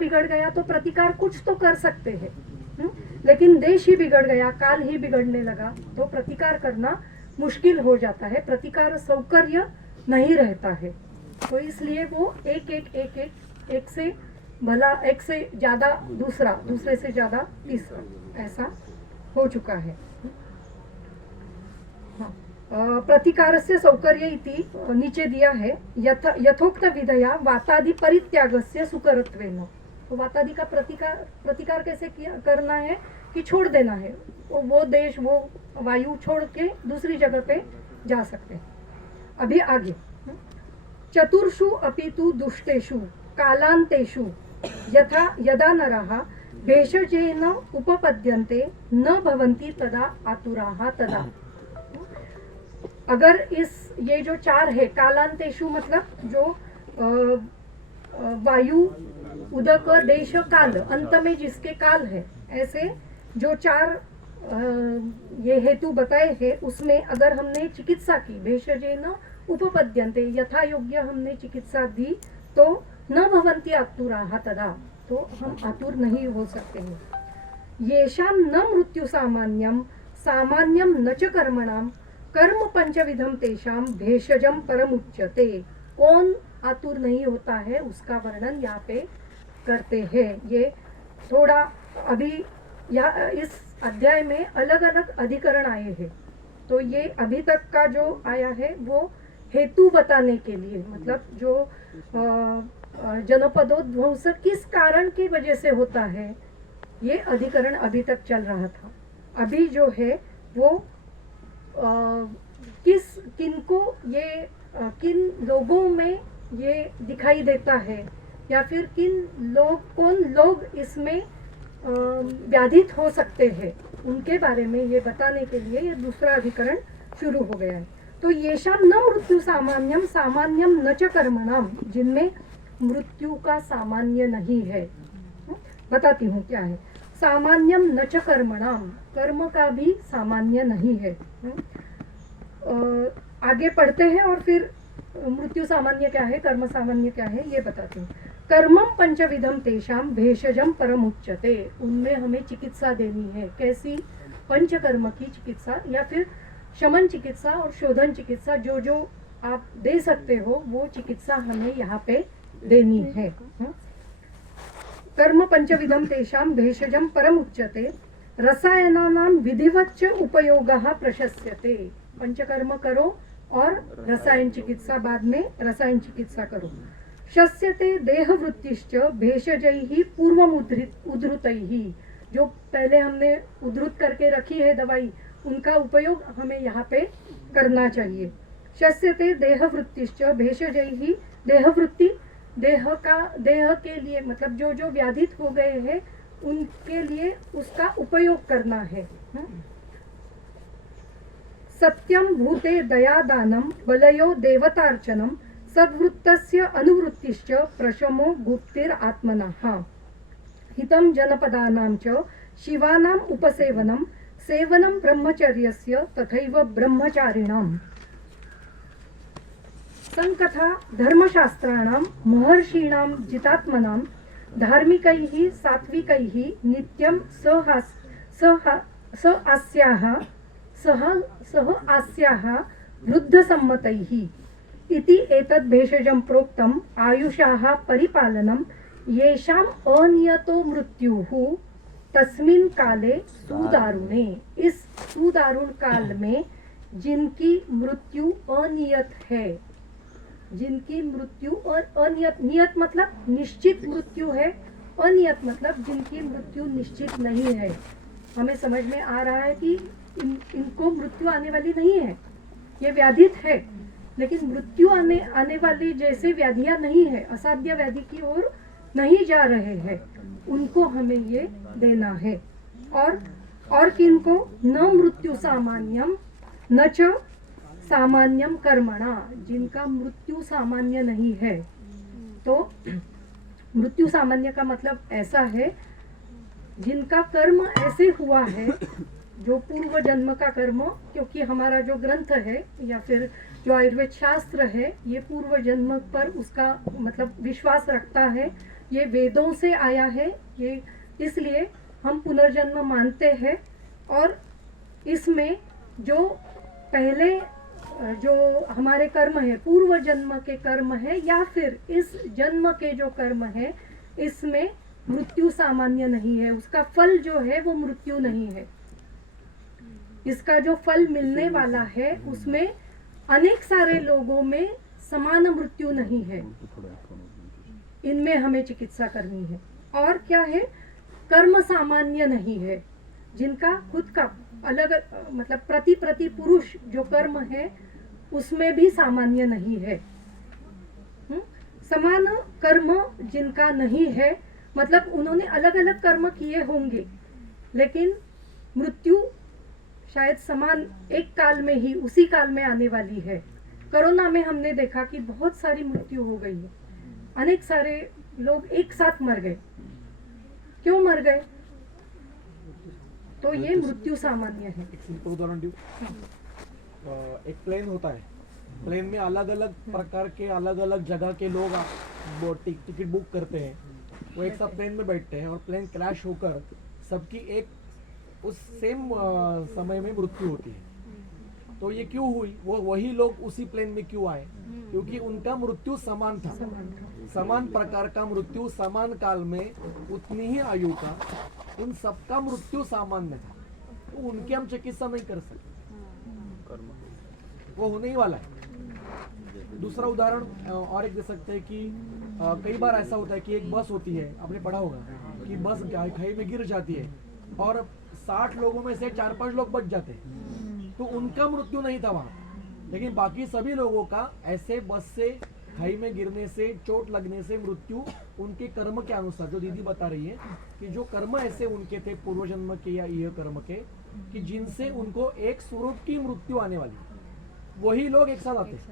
बिगड़ गया तो प्रतिकार कुछ तो कर सकते हैं, लेकिन देश ही बिगड़ गया, काल ही बिगड़ने लगा तो प्रतिकार करना मुश्किल हो जाता है, प्रतिकार सौकर्य नहीं रहता है। तो इसलिए वो एक से भला, एक से ज्यादा दूसरा, दूसरे से ज्यादा तीसरा, ऐसा हो चुका है। प्रतिकारस्य सौकर्य इति नीचे दिया है, यथोक्त विधया वातादि परित्यागस्य सुकरत्वेन। तो वातादि का प्रतिकार कैसे किया करना है कि छोड़ देना है, वो देश वो वायु छोड़ के दूसरी जगह पे जा सकते हैं। अभी आगे, चतुर्षु अपितु दुष्टेषु कालांतेषु यदा नरः भेषजेन उपपद्यन्ते न भवन्ति तदा आतुराः तदा। अगर ये जो चार है, कालांतेषु मतलब जो वायु, उदक, देश, काल, अंत में जिसके काल है, ऐसे जो चार ये हेतु बताए हैं, उसमें अगर हमने चिकित्सा की, भेषजेन उपपद्यन्ते, यथा योग्य हमने चिकित्सा दी तो न भवन्ति आतुराः तदा, तो हम आतुर नहीं हो सकते हैं। येषां न मृत्यु सामान्यम सामान्यम न च कर्मणाम कर्म पंचविधम तेषाम भेषजम परमुच्यते। कौन आतुर नहीं होता है उसका वर्णन यहाँ पे करते हैं। ये थोड़ा अभी इस अध्याय में अलग अलग अधिकरण आए हैं, तो ये अभी तक का जो आया है वो हेतु बताने के लिए, मतलब जो जनपदोध्वंस किस कारण की वजह से होता है, ये अधिकरण अभी तक चल रहा था। अभी जो है वो किनको ये किन लोगों में ये दिखाई देता है, या फिर कौन लोग इसमें व्याधित हो सकते हैं, उनके बारे में ये बताने के लिए ये दूसरा अधिकरण शुरू हो गया है। तो येषाम न मृत्यु सामान्यम सामान्यम न च कर्मणाम, जिनमें मृत्यु का सामान्य नहीं है। बताती हूँ क्या है। सामान्यम न च कर्मणाम, कर्म का भी सामान्य नहीं है। आगे पढ़ते हैं और फिर मृत्यु सामान्य क्या है, कर्म सामान्य क्या है, ये बताते हैं। कर्मम पंचविधम तेषाम भेषजम परमुच्यते, उनमें हमें चिकित्सा देनी है। कैसी? पंचकर्म की चिकित्सा, या फिर शमन चिकित्सा और शोधन चिकित्सा, जो जो आप दे सकते हो वो चिकित्सा हमें यहाँ पे देनी है। कर्म पंचविधम तेषाम भेषजम परमुच्यते रसायनानां विधिवच्च उपयोगः प्रशस्यते। पंचकर्म करो और रसायन चिकित्सा, बाद में रसायन चिकित्सा करो। शस्यते देहवृत्तिश्च भेषजैः पूर्वम उद्धृतैः, जो पहले हमने उद्धृत करके रखी है दवाई, उनका उपयोग हमें यहाँ पे करना चाहिए। शस्यते देहवृत्तिश्च भेषजैः, देहवृत्ति देह के लिए, मतलब जो जो व्याधित हो गए हैं उनके लिए उसका उपयोग करना है। सत्यम भूते दयादानम बलयो देवतार्चनम सद्वृत्तस्य अनुवृत्तिश्च प्रशमो गुप्तिर आत्मनः हितं जनपदानां च शिवानाम् उपसेवनं सेवनं ब्रह्मचर्यस्य तथैव ब्रह्मचारिणाम्। संकथा धर्मशास्त्राणां महर्षीणां जितात्मनां धार्मिकैः सात्विकैः नित्यं सह आस्याः वृद्धसम्मतैः इति एतद् भेषजं प्रोक्तम् आयुषाः परिपालनं येषाम् अनियतो मृत्युः तस्मिन् काले सुदारुणे। इस सुदारुण काल में जिनकी मृत्यु अनियत है, जिनकी मृत्यु और अनियत, नियत मतलब निश्चित मृत्यु है, अनियत मतलब जिनकी मृत्यु निश्चित नहीं है। हमें समझ में आ रहा है कि इनको मृत्यु आने वाली नहीं है, ये व्याधित है, लेकिन मृत्यु आने वाली जैसे व्याधियां नहीं है, असाध्य व्याधि की ओर नहीं जा रहे हैं, उनको हमें ये देना है। और किनको? न मृत्यु सामान्यम न च सामान्यम कर्मणा, जिनका मृत्यु सामान्य नहीं है। तो मृत्यु सामान्य का मतलब ऐसा है जिनका कर्म ऐसे हुआ है, जो पूर्व जन्म का कर्म, क्योंकि हमारा जो ग्रंथ है या फिर जो आयुर्वेद शास्त्र है ये पूर्व जन्म पर उसका मतलब विश्वास रखता है, ये वेदों से आया है, ये इसलिए हम पुनर्जन्म मानते हैं। और इसमें जो पहले जो हमारे कर्म है, पूर्व जन्म के कर्म है या फिर इस जन्म के जो कर्म है, इसमें मृत्यु सामान्य नहीं है, उसका फल जो है वो मृत्यु नहीं है। इसका जो फल मिलने वाला है उसमें अनेक सारे लोगों में समान मृत्यु नहीं है, इनमें हमें चिकित्सा करनी है। और क्या है, कर्म सामान्य नहीं है, जिनका खुद का अलग मतलब प्रति पुरुष जो कर्म है उसमें भी सामान्य नहीं है। समान कर्म जिनका नहीं है, मतलब उन्होंने अलग अलग कर्म किए होंगे, लेकिन मृत्यु शायद समान एक काल में ही, उसी काल में आने वाली है। कोरोना में हमने देखा कि बहुत सारी मृत्यु हो गई है, अनेक सारे लोग एक साथ मर गए। क्यों मर गए? तो ये मृत्यु सामान्य है। एक सिंपल उदाहरण दूं, एक प्लेन होता है, प्लेन में अलग अलग प्रकार के अलग अलग जगह के लोग टिकट बुक करते हैं, वो एक साथ प्लेन में बैठते हैं और प्लेन क्रैश होकर सबकी एक उस सेम समय में मृत्यु होती है। तो ये क्यों हुई? वो वही लोग उसी प्लेन में क्यों आए? क्योंकि उनका मृत्यु समान था, समान प्रकार का मृत्यु, समान काल में उतनी ही आयु का, उन सबका मृत्यु सामान्य था। तो उनकी हम चिकित्सा नहीं कर सकते, वो होने ही वाला है। दूसरा उदाहरण और एक दे सकते हैं कि कई बार ऐसा होता है कि एक बस होती है, आपने पढ़ा होगा कि बस खाई में गिर जाती है और 60 लोगों में से 4-5 लोग बच जाते हैं, तो उनका मृत्यु नहीं था वहाँ, लेकिन बाकी सभी लोगों का ऐसे बस से खाई में गिरने से, चोट लगने से मृत्यु उनके कर्म के अनुसार, जो दीदी बता रही है कि जो कर्म ऐसे उनके थे पूर्व जन्म के या ये कर्म के, कि जिनसे उनको एक स्वरूप की मृत्यु आने वाली, वही लोग एक साथ आते हैं।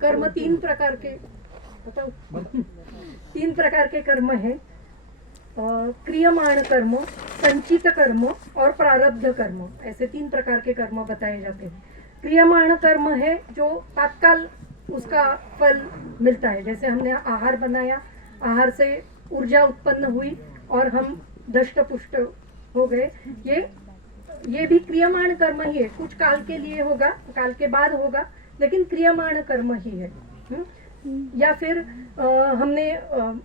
कर्म 3 प्रकार के, बताओ 3 प्रकार के कर्म है, क्रियमाण कर्म, संचित कर्म और प्रारब्ध कर्म, ऐसे 3 प्रकार के कर्म बताए जाते हैं। क्रियमाण कर्म है जो तत्काल उसका फल मिलता है, जैसे हमने आहार बनाया, आहार से ऊर्जा उत्पन्न हुई और हम दष्ट पुष्ट हो गए, ये भी क्रियमाण कर्म ही है। कुछ काल के लिए होगा, काल के बाद होगा, लेकिन क्रियमाण कर्म ही है। या फिर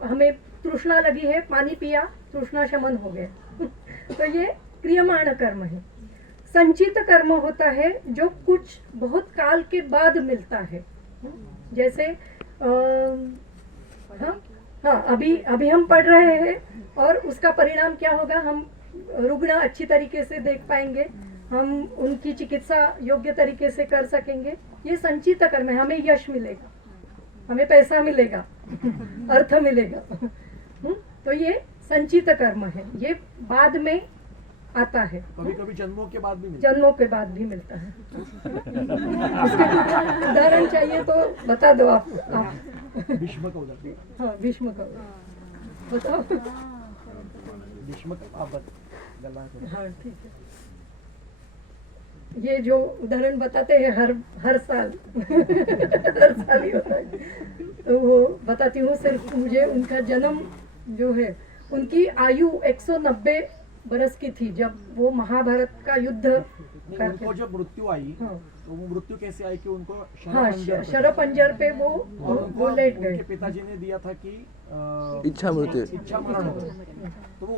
हमें तृष्णा लगी है, पानी पिया, तृष्णा शमन हो गया तो ये क्रियमाण कर्म है। संचित कर्म होता है जो कुछ बहुत काल के बाद मिलता है, जैसे अभी हम पढ़ रहे हैं और उसका परिणाम क्या होगा, हम रुग्ण अच्छी तरीके से देख पाएंगे, हम उनकी चिकित्सा योग्य तरीके से कर सकेंगे। ये संचित कर्म है, हमें यश मिलेगा, हमें पैसा मिलेगा अर्थ मिलेगा तो ये संचित कर्म है, ये बाद में आता है, कभी कभी जन्मों के बाद भी मिलता है। जन्मों के बाद भी मिलता है इसके कुछ उदाहरण चाहिए तो बता दो आप। भीष्म का उदाहरण। हाँ, भीष्म का बताओ। भीष्म का आप बता। हाँ ठीक है, ये जो उदाहरण बताते हैं हर साल हर साल ही होता है, तो वो बताती हूँ। सिर्फ मुझे उनका जन्म जो है, उनकी आयु 190 बरस की थी जब वो महाभारत का युद्ध करके। उनको जब मृत्यु आई, हाँ, तो वो मृत्यु कैसे आई कि उनको हाँ शरपंजर पे वो लेट गए। उनके पिताजी ने दिया था कि इच्छा मृत्यु, इच्छा मरण होगा, तो वो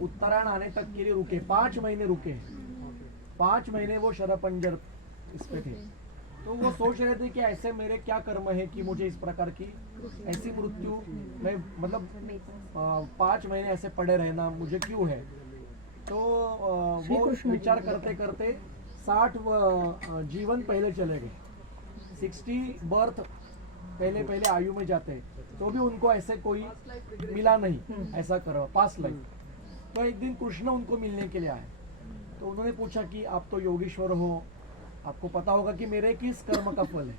उत्तरायण आने तक के लिए रुके, 5 महीने रुके हैं, 5 महीने वो शरपंजर इस पे थे। तो वो सोच रहे थे कि ऐसे मेरे क्या कर्म है कि मुझे इस प्रकार की ऐसी मृत्यु में, मतलब 5 महीने ऐसे पड़े रहना मुझे क्यों है। तो वो विचार करते करते 60 जीवन पहले चले गए, 60 बर्थ पहले आयु में जाते हैं, तो भी उनको ऐसे कोई मिला नहीं ऐसा करो पास्ट लाइफ। तो एक दिन कृष्ण उनको मिलने के लिए आए, तो उन्होंने पूछा कि आप तो योगीश्वर हो, आपको पता होगा कि मेरे किस कर्म का फल है।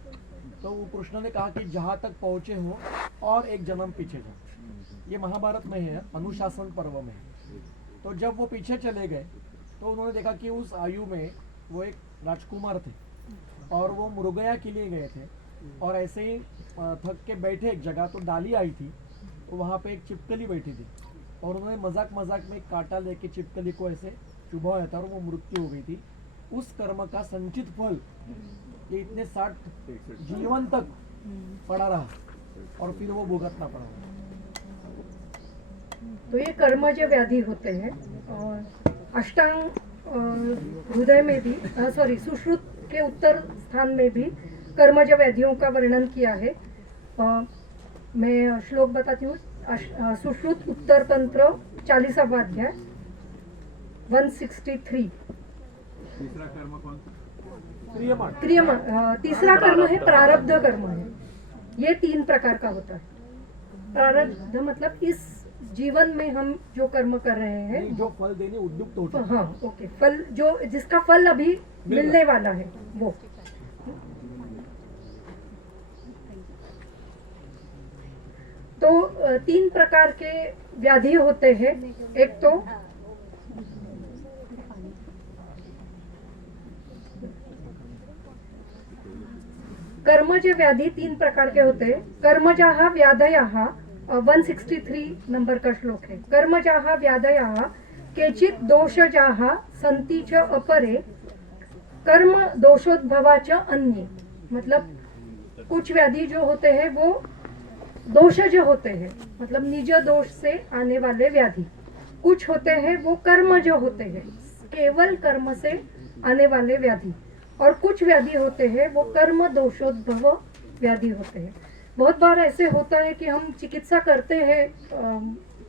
तो वो कृष्ण ने कहा कि जहाँ तक पहुँचे हो और एक जन्म पीछे जाओ। ये महाभारत में है, अनुशासन पर्व में। तो जब वो पीछे चले गए तो उन्होंने देखा कि उस आयु में वो एक राजकुमार थे और वो मृगया के लिए गए थे, और ऐसे ही थक के बैठे एक जगह, तो डाली आई थी तो वहाँ पे एक छिपकली बैठी थी और उन्होंने मजाक मजाक में एक कांटा लेके छिपकली को ऐसे चुभाया था और वो मृत्यु हो गई थी। उस कर्म का संचित फल ये इतने 60 जीवन तक पड़ा रहा और फिर वो भुगतना पड़ा। तो ये कर्मज व्याधि होते हैं। और अष्टांग हृदय में भी सुश्रुत के उत्तर स्थान में भी कर्मज व्याधियों का वर्णन किया है। मैं श्लोक बताती हूँ। सुश्रुत उत्तर तंत्र 40वां अध्याय 163। तीसरा कर्म कौन सा? क्रियमाण। तीसरा कर्म है प्रारब्ध कर्म है। ये 3 प्रकार का होता है। प्रारब्ध मतलब इस जीवन में हम जो कर्म कर रहे हैं, जो फल देने उद्युक्त होते हैं। हाँ ओके, फल जो जिसका फल अभी मिलने वाला है वो। तो 3 प्रकार के व्याधि होते हैं। एक तो कर्मज व्याधि 3 प्रकार के होते हैं। कर्मजाः व्याधयः 163 नंबर का श्लोक है। कर्मजाः व्याधयः केचित् दोषजाः सन्ति च अपरे कर्म दोषोद्भवा च अन्ये। मतलब कुछ व्याधि जो होते हैं वो दोषज होते हैं, मतलब निज दोष से आने वाले व्याधि। कुछ होते हैं वो कर्मज होते हैं, केवल कर्म से आने वाले व्याधि। और कुछ व्याधि होते हैं वो कर्म दोषोद्भव व्याधि होते हैं। बहुत बार ऐसे होता है कि हम चिकित्सा करते हैं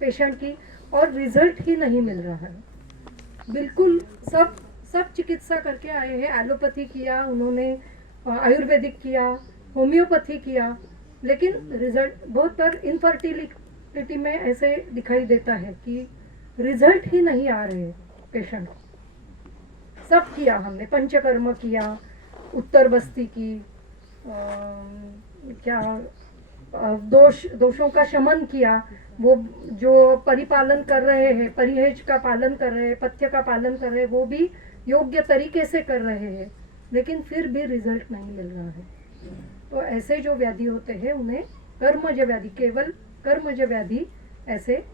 पेशेंट की और रिजल्ट ही नहीं मिल रहा है। बिल्कुल सब चिकित्सा करके आए हैं, एलोपैथी किया उन्होंने, आयुर्वेदिक किया, होम्योपैथी किया, लेकिन रिजल्ट बहुत बार इनफर्टिलिटी में ऐसे दिखाई देता है कि रिजल्ट ही नहीं आ रहे पेशेंट। सब किया हमने, पंचकर्म किया, उत्तर बस्ती की, दोषों का शमन किया, वो जो परिपालन कर रहे हैं, परिहेज का पालन कर रहे हैं, पथ्य का पालन कर रहे हैं, वो भी योग्य तरीके से कर रहे हैं, लेकिन फिर भी रिजल्ट नहीं मिल रहा है। तो ऐसे जो व्याधि होते हैं उन्हें कर्मज व्याधि, केवल कर्मज व्याधि ऐसे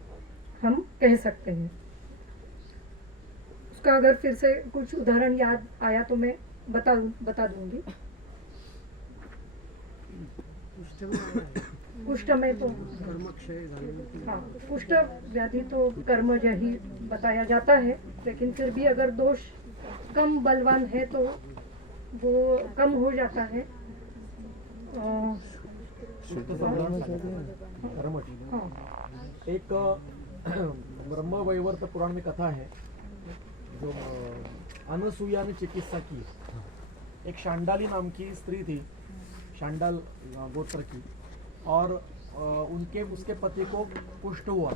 हम कह सकते हैं। उसका अगर फिर से कुछ उदाहरण याद आया तो मैं बता दूंगी। कुष्ठ में तो हाँ, कुष्ठ व्याधि तो कर्मज ही बताया जाता है, लेकिन फिर भी अगर दोष कम बलवान है तो वो कम हो जाता है। एक ब्रह्म वैवर्त पुराण में कथा है जो अनसुईया ने चिकित्सा की। एक शांडाली नाम की स्त्री थी, शांडाल गोत्र की, और उसके पति को कुष्ठ हुआ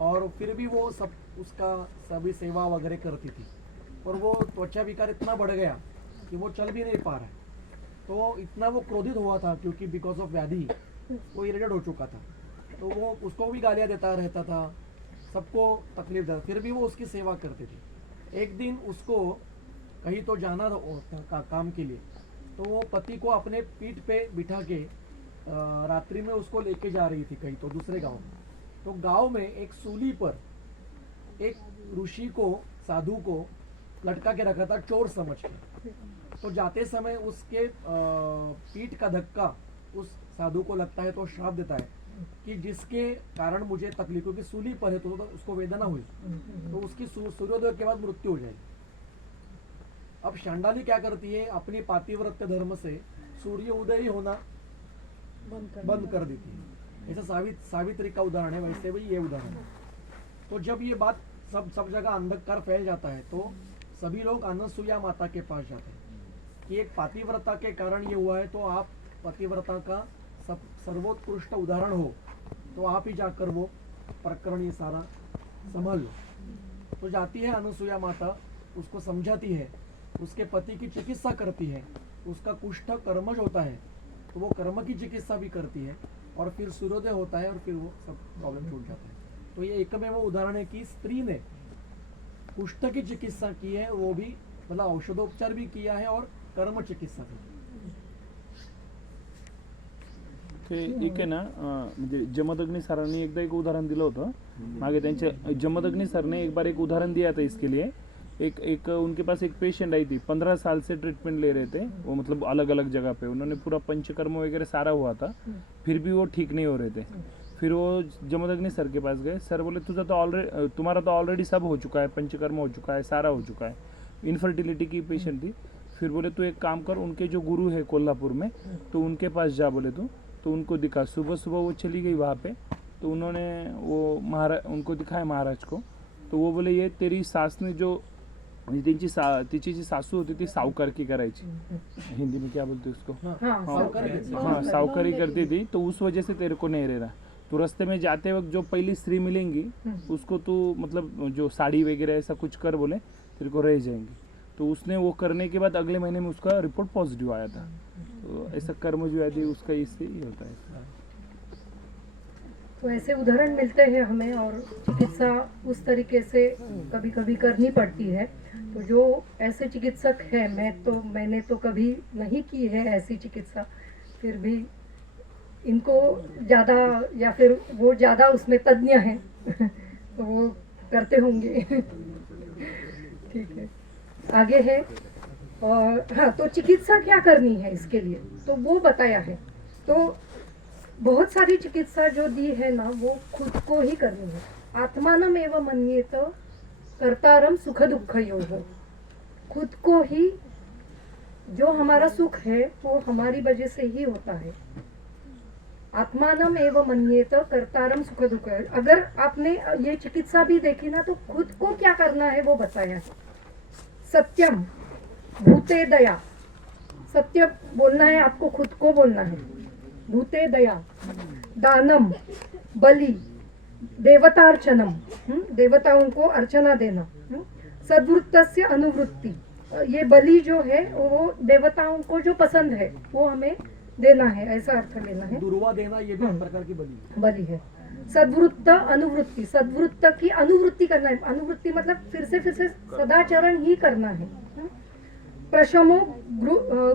और फिर भी वो उसका सभी सेवा वगैरह करती थी, और वो त्वचा विकार इतना बढ़ गया कि वो चल भी नहीं पा रहा है। तो इतना वो क्रोधित हुआ था क्योंकि बिकॉज ऑफ व्याधि वो इरिटेट हो चुका था। तो वो उसको भी गालियाँ देता रहता था, सबको तकलीफ देता, फिर भी वो उसकी सेवा करती थी। एक दिन उसको कहीं तो जाना था काम के लिए, तो वो पति को अपने पीठ पे बिठा के रात्रि में उसको लेके जा रही थी कहीं तो दूसरे गांव में। तो गांव में एक सूली पर एक ऋषि को, साधु को लटका के रखा था चोर समझ के। तो जाते समय उसके पीठ का धक्का उस साधु को लगता है तो श्राप देता है कि जिसके कारण मुझे तकलीफ, क्योंकि सूली पर है तो उसको वेदना हुई, तो उसकी सूर्योदय के बाद मृत्यु हो जाएगी। अब शांडाली क्या करती है, अपनी पातिव्रत्य धर्म से सूर्य उदय ही होना बंद कर देती है। ऐसा सावित्री का उदाहरण है, वैसे भी ये उदाहरण है। तो जब ये बात सब जगह अंधकार फैल जाता है तो सभी लोग अनसुईया माता के पास जाते हैं कि एक पातिव्रता के कारण ये हुआ है, तो आप पतिव्रता का सर्वोत्कृष्ट उदाहरण हो, तो आप ही जाकर वो प्रकरण ये सारा संभाल लो। तो जाती है अनसुईया माता, उसको समझाती है, उसके पति की चिकित्सा करती है, उसका कुष्ठ कर्मज होता है तो वो कर्म की चिकित्सा भी करती है, और फिर सूर्योदय होता है और फिर वो सब प्रॉब्लम छूट जाता है। तो ये एकमेव वो उदाहरण है कि स्त्री ने कुष्ठ की चिकित्सा की है, वो भी मतलब औषधोपचार भी किया है और कर्म चिकित्सा भी। ते एक आहे ना म्हणजे जमदग्नि सरांनी एकदा एक उदाहरण दिलं होतं मागे त्यांचे जमदग्नि सर ने एक बार एक उदाहरण दिया था इसके लिए एक उनके पास एक पेशेंट आई थी 15 साल से ट्रीटमेंट ले रहे थे वो मतलब अलग अलग जगह पे उन्होंने पूरा पंचकर्म वगैरह सारा हुआ था फिर भी वो ठीक नहीं हो रहे थे फिर वो जमदग्नि सर के पास गए सर बोले तुझा तो ऑलरेडी तुम्हारा तो ऑलरेडी सब हो चुका है पंचकर्म हो चुका है सारा हो चुका है इनफर्टिलिटी की पेशेंट थी फिर बोले तू एक काम कर उनके जो गुरु है कोल्हापुर में तो उनके पास जा बोले तू तो उनको दिखा सुबह सुबह वो चली गई वहाँ पे तो उन्होंने वो उनको दिखाया महाराज को तो वो बोले ये तेरी सास ने जो म्हणजे तिची जी सासू होती ती सावकारकी करायची हिंदी में क्या बोलते उसको हाँ सावकारी करती थी तो उस वजह से तेरे को नहीं रह रहा तो रास्ते में जाते वक्त जो पहली स्त्री मिलेंगी उसको तू मतलब जो साड़ी वगैरह ऐसा कुछ कर बोले तेरे को रह जाएंगी तो उसने वो करने के बाद अगले महीने में उसका रिपोर्ट पॉजिटिव आया था तो ऐसा कर्म जो है उसका इससे ही होता है तो ऐसे उदाहरण मिलते हैं हमें और चिकित्सा उस तरीके से कभी कभी करनी पड़ती है तो जो ऐसे चिकित्सक है मैंने तो कभी नहीं की है ऐसी चिकित्सा फिर भी इनको ज़्यादा या फिर वो ज़्यादा उसमें तज्ञ हैं तो वो करते होंगे ठीक है आगे है और हाँ तो चिकित्सा क्या करनी है इसके लिए तो वो बताया है तो बहुत सारी चिकित्सा जो दी है ना वो खुद को ही करनी है आत्मानम एवं मन्येत कर्तारम सुख दुख योग खुद को ही जो हमारा सुख है वो हमारी वजह से ही होता है आत्मानम एवं मन्येत कर्तारम सुख दुख अगर आपने ये चिकित्सा भी देखी ना तो खुद को क्या करना है वो बताया है सत्यम भूते दया सत्य बोलना है आपको खुद को बोलना है भूते दया दानम बलि देवतार्चनम देवताओं को अर्चना देना सद्वृत्तस्य अनुवृत्ति ये बलि जो है वो देवताओं को जो पसंद है वो हमें देना है ऐसा अर्थ लेना है दुर्वा देना ये भी एक प्रकार की बलि है सद्वृत्त अनुवृत्ति सद्वृत्त की अनुवृत्ति करना है अनुवृत्ति मतलब फिर से सदाचरण ही करना है प्रशमो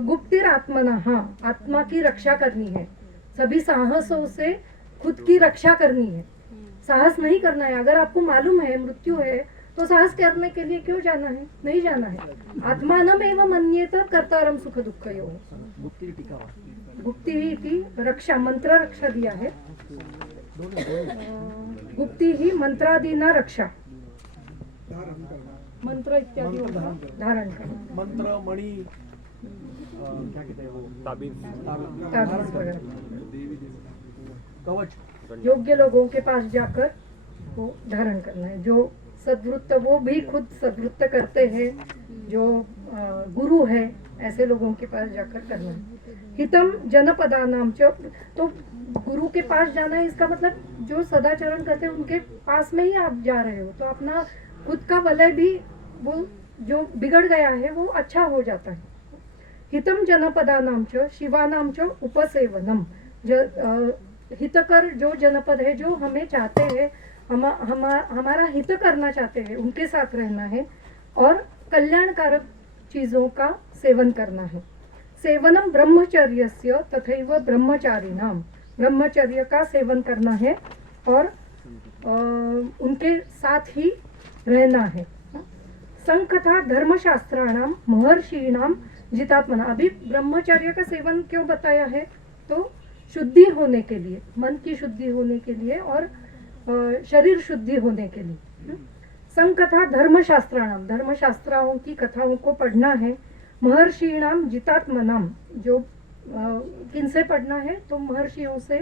गुप्तिर आत्मना हाँ आत्मा की रक्षा करनी है सभी साहसों से खुद की रक्षा करनी है साहस नहीं करना है अगर आपको मालूम है मृत्यु है तो साहस करने के लिए क्यों जाना है नहीं जाना है आत्मानम एवं मन्येत कर्तारम सुख दुख योग गुप्ति ही रक्षा मंत्र रक्षा दिया है गुप्ति ही मंत्रादीना रक्षा मंत्र इत्यादि धारण करना मंत्र मणि क्या कहते हैं वो ताबीज ताबीज वगैरह कवच योग्य लोगों के पास जाकर वो धारण करना है जो सद्वृत्त वो भी खुद सद्वृत्त करते हैं जो गुरु है ऐसे लोगों के पास जाकर करना है हितम जनपदानाम च तो गुरु के पास जाना है इसका मतलब जो सदाचरण करते हैं उनके पास में ही आप जा रहे हो तो अपना खुद का वलय भी वो जो बिगड़ गया है वो अच्छा हो जाता है हितम जनपदानाम च शिवानाम च उपसेवनम हितकर जो जनपद है जो हमें चाहते हैं हमारा हित करना चाहते हैं उनके साथ रहना है और कल्याणकारक चीजों का सेवन करना है सेवनम ब्रह्मचर्यस्य तथैव ब्रह्मचारिणाम ब्रह्मचर्य का सेवन करना है और उनके साथ ही रहना है संकथा धर्मशास्त्राणाम महर्षिणाम जितात्मना अभी ब्रह्मचर्य का सेवन क्यों बताया है तो शुद्धि होने के लिए मन की शुद्धि होने के लिए और शरीर शुद्धि होने के लिए संकथा धर्मशास्त्राणाम धर्मशास्त्राओं की कथाओं को पढ़ना है महर्षिणाम जितात्मनाम जो किनसे पढ़ना है तो महर्षियों से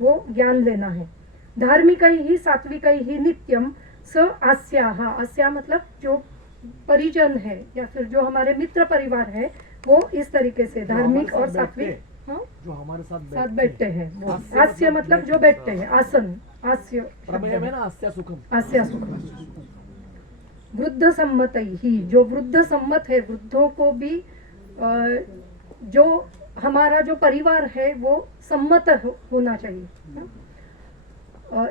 वो ज्ञान लेना है धार्मिकै ही सात्विकै ही नित्यम स आस्याः आस्या मतलब जो परिजन है या फिर जो हमारे मित्र परिवार है वो इस तरीके से धार्मिक और सात्विक जो हमारे साथ बैठते हैं वो हास्य मतलब जो बैठते हैं आसन हास्य आस्या सुखम आस्या सुखम वृद्ध सम्मत ही जो वृद्ध सम्मत है वृद्धों को भी जो हमारा जो परिवार है वो सम्मत होना चाहिए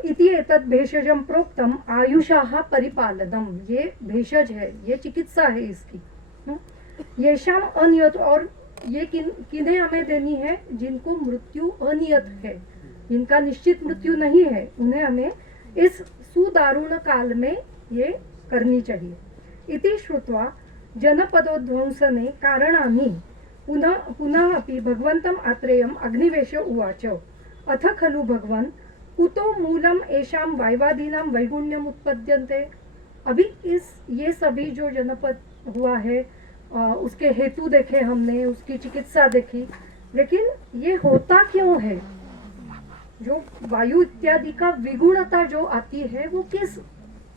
इति एतत् भेषजम प्रोक्तम आयुषाः परिपालनम ये भेषज है ये चिकित्सा है इसकी येषाम अनियत और ये किन्हें हमें देनी है? जिनको मृत्यु अनियत है, जिनका निश्चित मृत्यु नहीं है, उन्हें हमें इस सुदारुण काल में ये करनी चाहिए। इति श्रुत्वा जनपदोध्वंसने कारणानि पुनः अपि भगवन्तम् आत्रेयम् अग्निवेश उवाच अथ खलु भगवन् कुतो मूलम एषां वायवादीनां वैगुण्यम उत्पद्यन्ते। अभी ये सभी जो जनपद हुआ है उसके हेतु देखे हमने, उसकी चिकित्सा देखी, लेकिन ये होता क्यों है? जो वायु इत्यादि का विगुणता जो आती है वो किस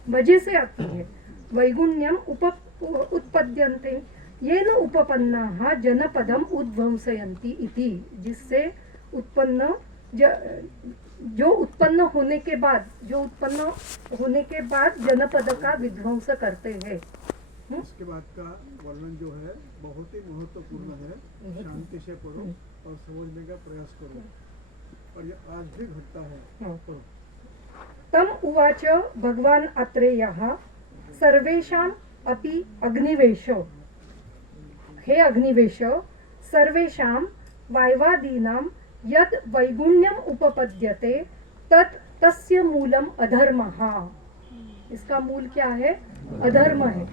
वजह से आती है? वैगुण्यम उत्पद्यन्ते येन उपपन्नाः जनपदम उद्ध्वंसयन्ति इति, जिससे उत्पन्न जो उत्पन्न होने के बाद जनपद का विध्वंस करते हैं। इसके बाद का वर्णन जो है बहुत ही महत्वपूर्ण है। शांति से पढ़ो और समझने का प्रयास करो, और ये आज भी घटता है। पढ़ो। तम उवाच भगवान अत्रेयः सर्वेषाम् अपि अग्निवेशो, हे अग्निवेश, सर्वेषां वायवादीनां यद वैगुण्यम उपपद्यते तस्य मूलम अधर्मः। इसका मूल क्या है? अधर्म है।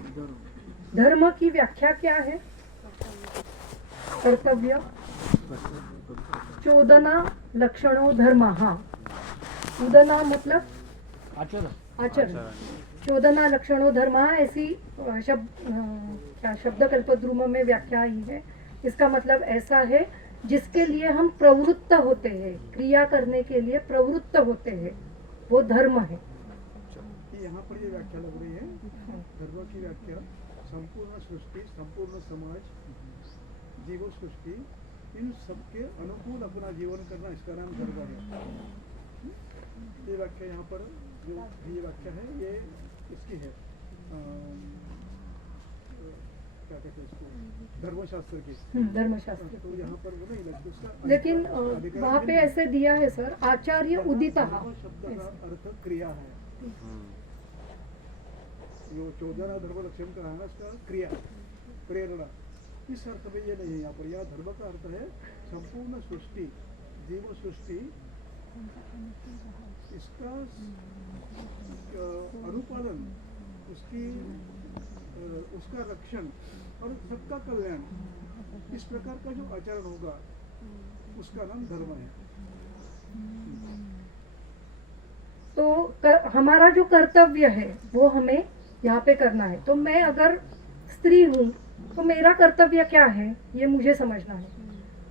धर्म की व्याख्या क्या है? कर्तव्य। चोदना लक्षणों धर्मः। उदना मतलब आचरण। चोदना लक्षणों धर्म, ऐसी शब्द कल्पद्रुम में व्याख्या ही है। इसका मतलब ऐसा है जिसके लिए हम प्रवृत्त होते हैं, क्रिया करने के लिए प्रवृत्त होते हैं, वो धर्म है। यहाँ पर ये व्याख्या लग रही है, धर्म की व्याख्या संपूर्ण सृष्टि, संपूर्ण समाज, जीव सृष्टि, इन सबके अनुकूल अपना जीवन करना, इसका नाम धर्म है। ये व्याख्या यहाँ पर जो ये व्याख्या है ये इसकी है, क्या कहते हैं इसको, धर्मशास्त्र की। धर्मशास्त्र। तो यहाँ पर वो नहीं लगता उसका, लेकिन वहाँ पे ऐसे दिया है सर, आचार्य उदितः। शब्द का अर्थ क्रिया है। जो 14 धर्म लक्षण का है ना, इसका क्रिया, प्रेरणा, इस अर्थ में ये नहीं है। यहाँ पर यह धर्म का अर्थ है संपूर्ण सृष्टि, जीव सृष्टि, इसका अनुपालन, उसका रक्षण और सबका कल्याण, इस प्रकार का जो आचरण होगा उसका नाम धर्म है। तो हमारा जो कर्तव्य है वो हमें यहाँ पे करना है। तो मैं अगर स्त्री हूँ तो मेरा कर्तव्य क्या है ये मुझे समझना है।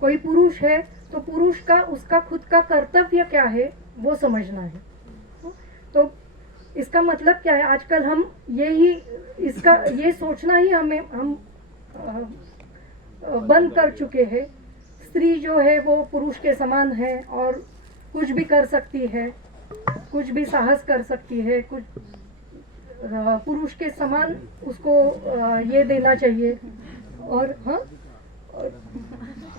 कोई पुरुष है तो पुरुष का, उसका खुद का कर्तव्य क्या है वो समझना है। तो इसका मतलब क्या है? आजकल हम ये सोचना ही हम बंद कर चुके हैं। स्त्री जो है वो पुरुष के समान है और कुछ भी कर सकती है, कुछ भी साहस कर सकती है, कुछ पुरुष के समान उसको ये देना चाहिए। और हाँ,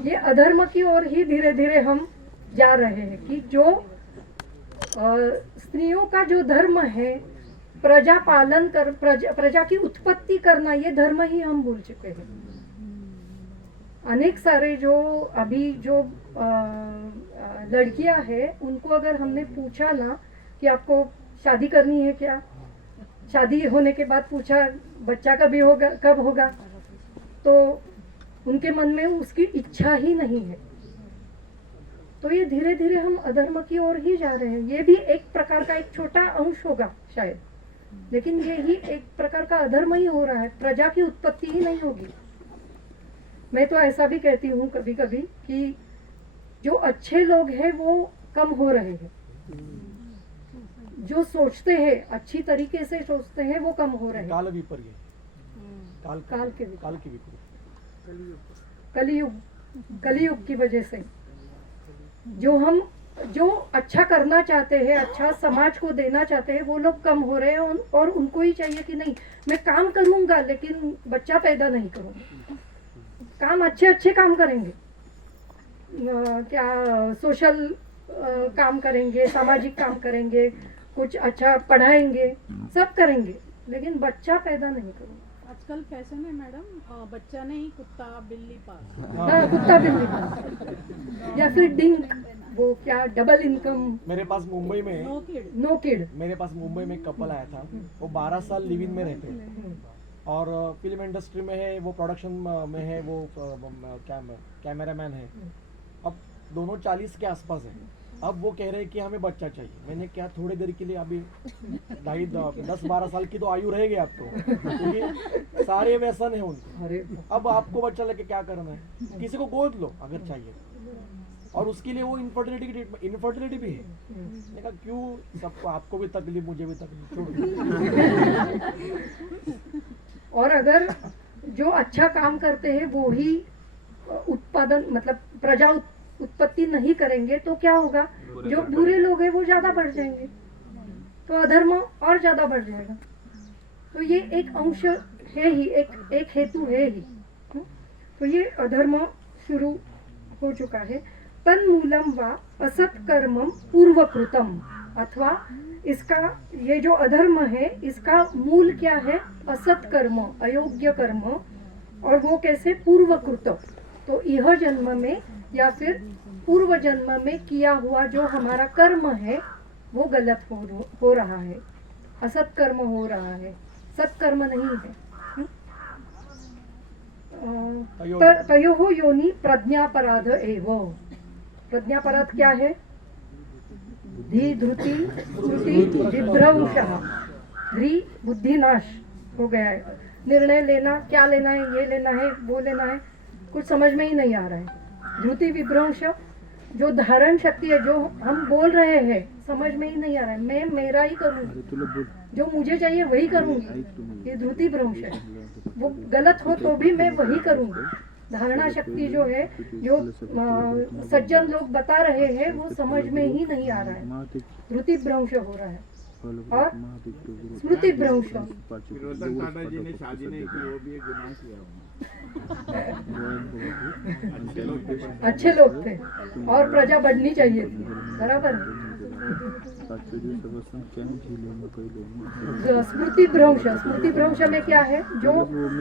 ये अधर्म की ओर ही धीरे धीरे हम जा रहे हैं कि जो स्त्रियों का जो धर्म है, प्रजा पालन कर, प्रजा की उत्पत्ति करना, ये धर्म ही हम भूल चुके हैं। अनेक सारे जो अभी जो लड़कियां हैं, उनको अगर हमने पूछा ना कि आपको शादी करनी है क्या, शादी होने के बाद पूछा बच्चा कभी होगा, कब होगा, तो उनके मन में उसकी इच्छा ही नहीं है। तो ये धीरे धीरे हम अधर्म की ओर ही जा रहे हैं। ये भी एक प्रकार का एक छोटा अंश होगा शायद, लेकिन ये ही एक प्रकार का अधर्म ही हो रहा है। प्रजा की उत्पत्ति ही नहीं होगी। मैं तो ऐसा भी कहती हूँ कभी कभी कि जो अच्छे लोग हैं वो कम हो रहे हैं, जो सोचते हैं अच्छी तरीके से सोचते हैं वो कम हो रहे हैं। काल विपर्य, काल की विपरीत, कलयुग की वजह से जो अच्छा करना चाहते हैं, अच्छा समाज को देना चाहते हैं, वो लोग कम हो रहे हैं। और उनको ही चाहिए कि नहीं, मैं काम करूंगा लेकिन बच्चा पैदा नहीं करूंगा। काम अच्छे काम करेंगे, क्या सोशल काम करेंगे, सामाजिक काम करेंगे, कुछ अच्छा पढ़ाएंगे, सब करेंगे, लेकिन बच्चा पैदा नहीं करूंगा। आजकल फैशन है मैडम, बच्चा नहीं कुत्ता बिल्ली पाल। हाँ, कुत्ता बिल्ली का। या फिर डिंक, वो क्या डबल इनकम, मेरे पास मुंबई में नो किड। No kid. मेरे पास मुंबई में एक कपल आया था, वो 12 साल लिव इन में रहते हैं और फिल्म इंडस्ट्री में है, वो प्रोडक्शन में है, वो कैमरामैन है। अब दोनों 40 के आसपास है। अब वो कह रहे हैं कि हमें बच्चा चाहिए। मैंने क्या थोड़ी देर के लिए, अभी 10-12 साल की तो आयु रहेगी आपको, क्योंकि सारे व्यसन है उनके। अरे अब आपको बच्चा लेके क्या करना है? किसी को गोद लो अगर चाहिए, और उसके लिए वो इनफर्टिलिटी भी है। मैंने कहा क्यों, सबको, आपको भी तकलीफ मुझे भी तकलीफ, छोड़ो। और अगर जो अच्छा काम करते हैं वो ही उत्पादन मतलब प्रजा उत्पत्ति नहीं करेंगे तो क्या होगा? जो बुरे लोग हैं वो ज्यादा बढ़ जाएंगे, तो अधर्म और ज्यादा बढ़ जाएगा। तो ये एक अंश है ही, एक हेतु है ही। तो ये अधर्म शुरू हो चुका है। तन्मूलम व असत्कर्मम पूर्वकृतम, अथवा इसका ये जो अधर्म है इसका मूल क्या है? असत कर्म, अयोग्य कर्म। और वो कैसे? पूर्वकृत, तो यह जन्म में या फिर पूर्व जन्म में किया हुआ जो हमारा कर्म है वो गलत हो रहा है, असत कर्म हो रहा है, सत्कर्म नहीं है। तयोः योनि प्रज्ञापराध एव। प्रज्ञापराध क्या है? धी धृति श्रुति विभ्रंशः। धी बुद्धिनाश हो गया है, निर्णय लेना, क्या लेना है, ये लेना है, वो लेना है, कुछ समझ में ही नहीं आ रहा है। धृति विभ्रंश, जो धारण शक्ति है, जो हम बोल रहे हैं समझ में ही नहीं आ रहा है। मैं मेरा ही करूँगी, जो मुझे चाहिए वही करूँगी, ये धृति भ्रंश है। वो गलत हो तो भी मैं वही करूँगी। धारणा शक्ति जो है, जो सज्जन लोग बता रहे हैं वो समझ में ही नहीं आ रहा है, धृति भ्रंश हो रहा है। और स्मृति भ्रंश, फिर रतन टाटा जी ने शादी नहीं की, वो भी एक गुनाह किया होगा। अच्छे लोग थे और प्रजा बढ़नी चाहिए थी, बराबर। स्मृति भ्रंश, स्मृति भ्रंश में क्या है? जो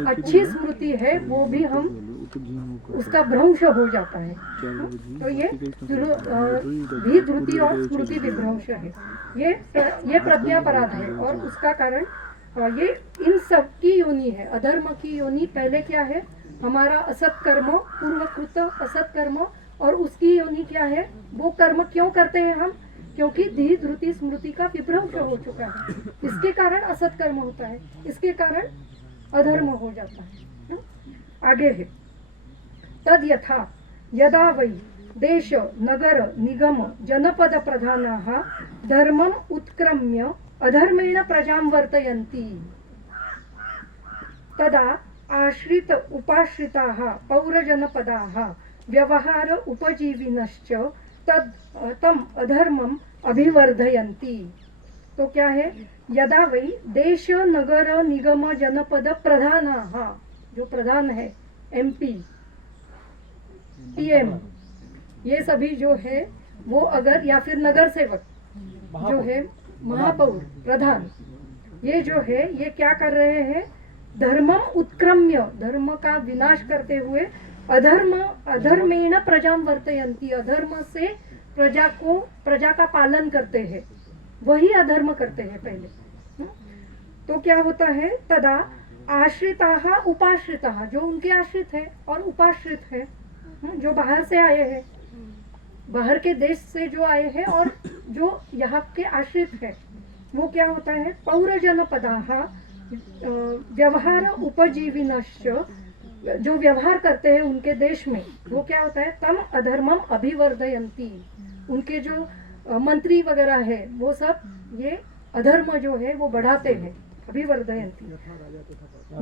अच्छी स्मृति है वो भी हम उसका भ्रंश हो जाता है। तो ये भी धृति और स्मृति विभ्रंश है। ये प्रज्ञापराध है और उसका कारण ये इन सब की योनि है। अधर्म की योनि पहले क्या है? हमारा असत कर्म, पूर्वकृत असत कर्म। और उसकी योनि क्या है? वो कर्म क्यों करते हैं हम? क्योंकि धी धृति स्मृति का विभ्रंश हो चुका है, इसके कारण असत कर्म होता है, इसके कारण अधर्म हो जाता है। आगे है तद यथा यदा वै देश नगर निगम जनपद प्रधानाः धर्मम् उत्क्रम्य अधर्मेण प्रजां वर्तयन्ति तदा आश्रित उपाश्रिताः पौरजनपदाः व्यवहार उपजीविनश्च तम अधर्मम अभिवर्धयन्ति। तो क्या है? यदा वै देश नगर निगम जनपद प्रधानाः, जो प्रधान है, MP, PM, ये सभी जो है वो अगर, या फिर नगर सेवक जो है, महापौर, प्रधान, ये जो है ये क्या कर रहे हैं? धर्मम उत्क्रम्य, धर्म का विनाश करते हुए अधर्मेण प्रजां वर्तयन्ति, अधर्म से प्रजा का पालन करते हैं, वही अधर्म करते हैं पहले। तो क्या होता है? तदा आश्रिताः उपाश्रिताः, जो उनके आश्रित है और उपाश्रित है, जो बाहर से आए हैं, बाहर के देश से जो आए हैं और जो यहाँ के आश्रित है, वो क्या होता है? पौरजनपदाः व्यवहार उपजीविनश्च, जो व्यवहार करते हैं उनके देश में, वो क्या होता है? तम अधर्मम अभिवर्धयन्ति, उनके जो मंत्री वगैरह है वो सब ये अधर्म जो है वो बढ़ाते हैं, अभिवर्धयन्ति।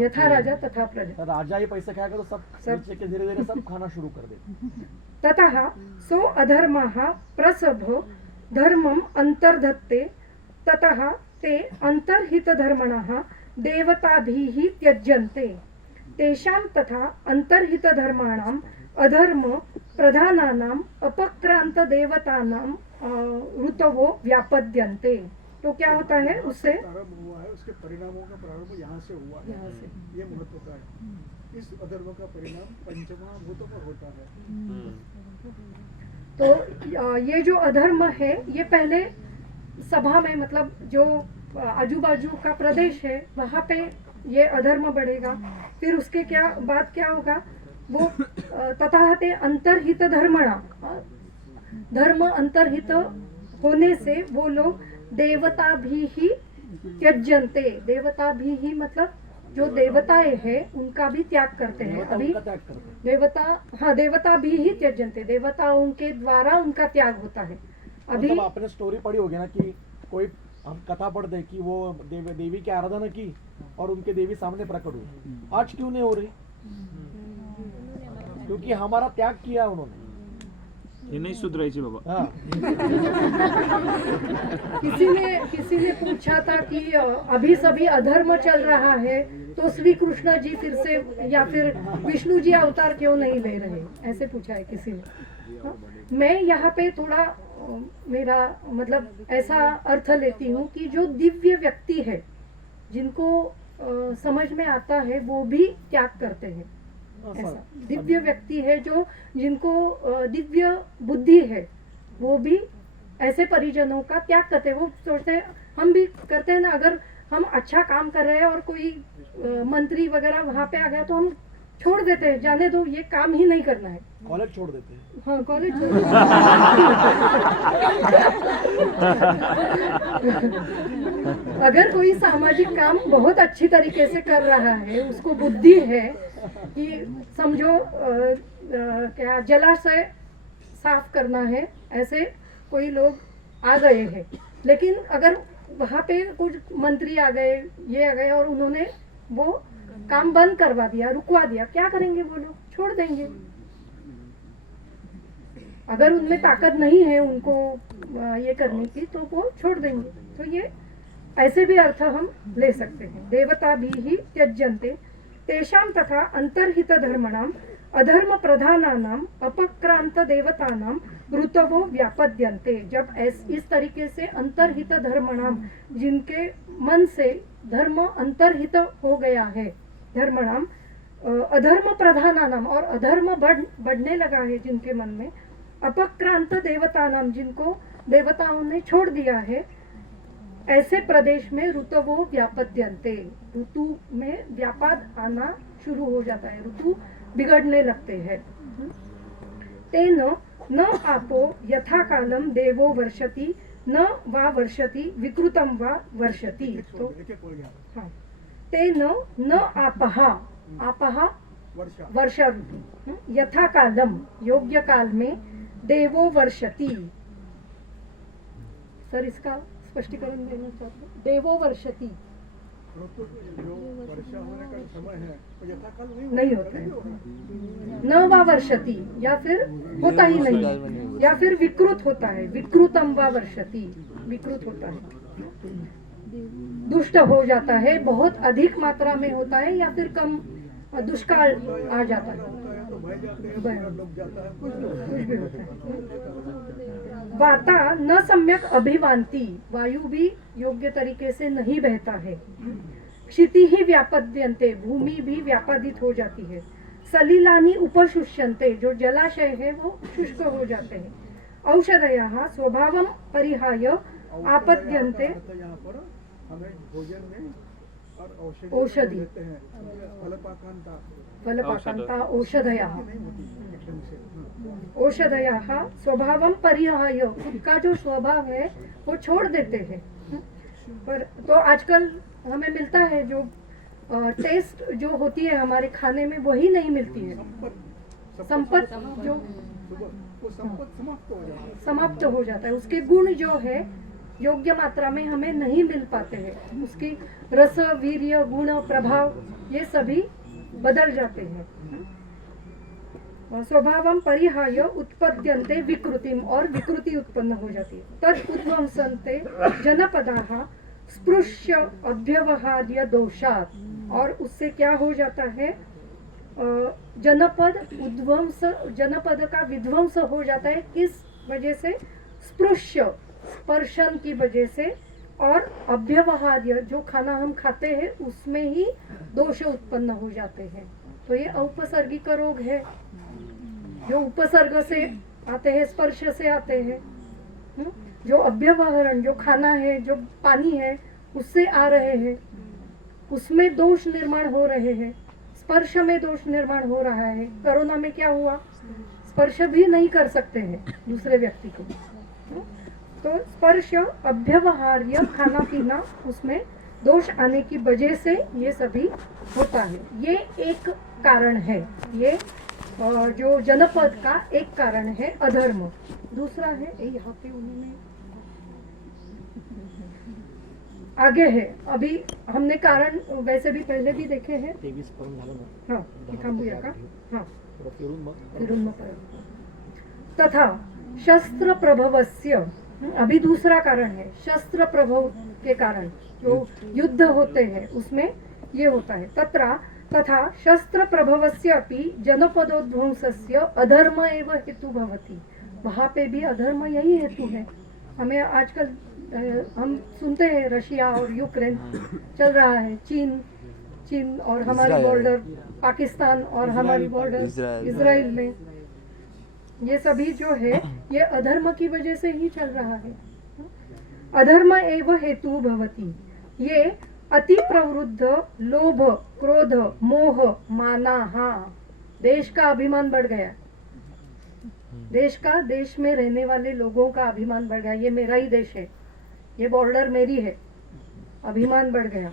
यथा राजा तथा प्रजा, राजा ही पैसे खाएगा तो सब धीरे धीरे सब खाना शुरू कर दे। ततः सो अधर्मः प्रसभ धर्मम अंतर्धत्ते ततः ते अंतर्हित धर्मणः देवताभिः त्यज्यन्ते तेषां तथा अंतर्हित धर्माणाम् अधर्म प्रधानानाम् अपक्रांत देवतानां ऋतवो व्यापद्यन्ते। तो क्या होता है उससे प्रारंभ हुआ है, उसके परिणामों का प्रारंभ यहाँ से हुआ है। यहाँ से। ये महत्व का है। इस अधर्म का परिणाम पंचमहाभूतों पर होता है। तो ये जो अधर्म है ये पहले सभा में मतलब जो आजू बाजू का प्रदेश है वहाँ पे ये अधर्म बढ़ेगा। फिर उसके क्या बाद क्या होगा वो तथा ते अंतर्हित धर्मणा, धर्म अंतर्हित होने से वो लोग देवता भी ही त्यजन्ते, देवता भी ही मतलब जो देवताएं हैं उनका भी त्याग करते हैं। देवता अभी उनका त्याग करते हैं। देवता, हाँ देवता भी ही त्यजन्ते, देवताओं के द्वारा उनका त्याग होता है। अभी मतलब आपने स्टोरी पढ़ी होगी ना कि कोई हम कथा पढ़ते हैं कि वो देवी की आराधना की और उनके देवी सामने प्रकट हुई। आज क्यों नहीं हो रही? क्योंकि हमारा त्याग किया उन्होंने। हे नहीं सुधरायचे बाबा. हाँ किसी ने पूछा था कि अभी सभी अधर्म चल रहा है तो श्री कृष्ण जी फिर से या फिर विष्णु जी अवतार क्यों नहीं ले रहे, ऐसे पूछा है किसी ने। हाँ, मैं यहाँ पे थोड़ा मेरा मतलब ऐसा अर्थ लेती हूँ कि जो दिव्य व्यक्ति है जिनको समझ में आता है वो भी त्याग करते हैं। ऐसा दिव्य व्यक्ति है जो जिनको दिव्य बुद्धि है वो भी ऐसे परिजनों का त्याग करते हैं। वो सोचते हैं हम भी करते हैं ना, अगर हम अच्छा काम कर रहे हैं और कोई मंत्री वगैरह वहाँ पे आ गया तो हम छोड़ देते हैं, जाने दो ये काम ही नहीं करना है, कॉलेज छोड़ देते हैं। हाँ कॉलेज छोड़ अगर कोई सामाजिक काम बहुत अच्छी तरीके से कर रहा है, उसको बुद्धि है कि समझो क्या जलाशय साफ करना है, ऐसे कोई लोग आ गए हैं, लेकिन अगर वहाँ पे कुछ मंत्री आ गए, ये आ गए और उन्होंने वो काम बंद करवा दिया, रुकवा दिया, क्या करेंगे वो लोग? छोड़ देंगे। अगर उनमें ताकत नहीं है उनको ये करने की तो वो छोड़ देंगे। तो ये ऐसे भी अर्थ हम ले सकते हैं। देवता भी ही त्यज्यन्ते तेषां तथा अंतर्हित धर्मणाम अधर्म प्रधानानाम अपक्रांत देवतानाम ऋतवो व्यापद्यन्ते। जब इस तरीके से अंतर्हित धर्मणाम, जिनके मन से धर्म अंतर्हित हो गया है, धर्मणाम अधर्म प्रधानानाम, और अधर्म बढ़ने लगा है जिनके मन में, अपक्रांत देवतानाम, जिनको देवताओं ने छोड़ दिया है, ऐसे प्रदेश में ऋतवो व्यापद्यन्ते, ऋतु में व्यापाद आना शुरू हो जाता है, ऋतु बिगड़ने लगते हैं। तेन न आपो यथा कालम देवो वर्षति न वा वर्षति विकृतम वा वर्षति। तो हाँ, तेन न आपहा, आपहा वर्षा ऋतु, यथा कालम योग्य काल में, देवो वर्षति। सर इसका स्पष्टीकरण देना चाहते हैं। देवो वर्षति ऋतु जो वर्षा होने का समय है वो यथाकाल नहीं होता है। न वा वर्षति, या फिर होता ही नहीं, या फिर विकृत होता है, विकृतम वा वर्षति, विकृत होता है, दुष्ट हो जाता है, बहुत अधिक मात्रा में होता है, या फिर कम दुष्काल आ जाता है, तो बह जाते हैं, पूरा डूब जाता है, कुछ कुछ भी होता है। वाता न सम्यक अभिवांति, वायु भी योग्य तरीके से नहीं बहता है। क्षिति ही व्यापद्यन्ते, भूमि भी व्यापादित हो जाती है। सलिलानि उपशुष्यन्ते, जो जलाशय है वो शुष्क हो जाते हैं। औषधयः स्वभावं परिहाय आपद्यन्ते, यहाँ पर हमें भोजन में और औषधि देते हैं, फलपाकांता फलपाकांता औषधयः, नहीं होती एकदम से। औषधयः स्वभावं परिहाय, उनका जो स्वभाव है वो छोड़ देते हैं। पर तो आजकल हमें मिलता है जो टेस्ट जो होती है हमारे खाने में वही नहीं मिलती है। संपत जो वो संपत समाप्त हो जाता है। समाप्त हो जाता है, उसके गुण जो है योग्य मात्रा में हमें नहीं मिल पाते हैं, उसकी रस वीर्य गुण प्रभाव ये सभी बदल जाते हैं। स्वभावं परिहाय उत्पद्यन्ते विकृतिम, और विकृति उत्पन्न हो जाती है। तद उद्वंसन्ते जनपदाः स्पृश्य अभ्यवहार्य दोषात्, और उससे क्या हो जाता है, जनपद उद्वंस, जनपद का विध्वंस हो जाता है। किस वजह से? स्पृश्य, स्पर्शन की वजह से, और अव्यवहार्य जो खाना हम खाते हैं उसमें ही दोष उत्पन्न हो जाते हैं। तो ये औपसर्गिक रोग है जो उपसर्ग से आते हैं, स्पर्श से आते हैं। जो अव्यवहारण, जो खाना है, जो पानी है, उससे आ रहे हैं, उसमें दोष निर्माण हो रहे हैं। स्पर्श में दोष निर्माण हो रहा है। कोरोना में क्या हुआ, स्पर्श भी नहीं कर सकते हैं दूसरे व्यक्ति को। तो स्पर्श, अव्यवहार्य खाना पीना, उसमें दोष आने की वजह से ये सभी होता है। ये एक कारण है, ये जो जनपद का एक कारण है अधर्म। दूसरा है यहाँ पे उन्होंने आगे है, अभी हमने कारण वैसे भी पहले भी देखे हैं। 23 करून झालं ना. हाँ, थांबूया का? हाँ, थोडं फिरून मग फिरून मग परत. तथा शस्त्र प्रभवस्य, अभी दूसरा कारण है शस्त्र प्रभव के कारण जो युद्ध होते हैं उसमें ये होता है। तथा शस्त्र प्रभवस्य अपि जनपदोध्वंसस्य अधर्म एव हेतु भवति। वहाँ पे भी अधर्म यही हेतु है। हमें आजकल हम सुनते हैं रशिया और यूक्रेन चल रहा है, चीन और हमारी बॉर्डर, पाकिस्तान और हमारी बॉर्डर इजराइल में, ये सभी जो है ये अधर्म की वजह से ही चल रहा है। अधर्म एव हेतु भवति। ये अति प्रवृद्ध लोभ, क्रोध, मोह, माना, हाँ, देश का अभिमान बढ़ गया। देश में रहने वाले लोगों का अभिमान बढ़ गया। ये मेरा ही देश है, ये बॉर्डर मेरी है, अभिमान बढ़ गया।